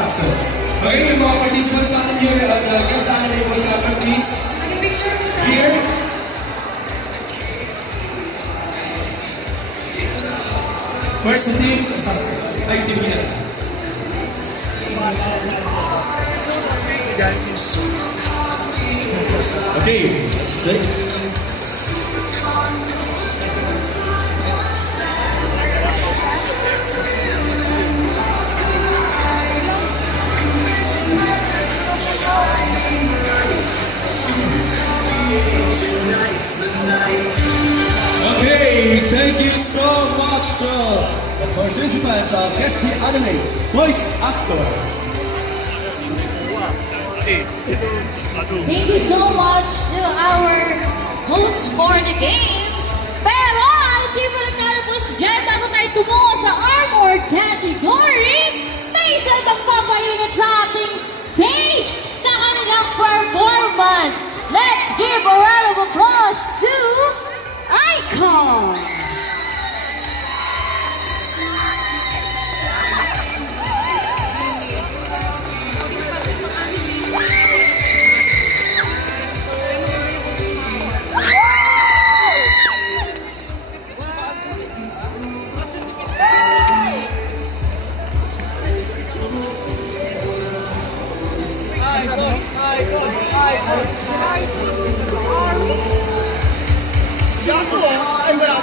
actor. Okay, yung mga participants natin here at guest natin ay voice actor, please. Picture mo tayo. Here. Where's the team? Ay, team nila. Okay, let's take it. Okay, thank you so much to the participants of Guess the Anime Voice Actor. Thank you so much to our hosts for the games. Pero, hindi mo lang narapos dyan bago tayo tumungo sa Armor category. May isa magpapayunod sa ating stage sa kanilang performance. Let's give a round of applause to Icon. Joshua, I'm going to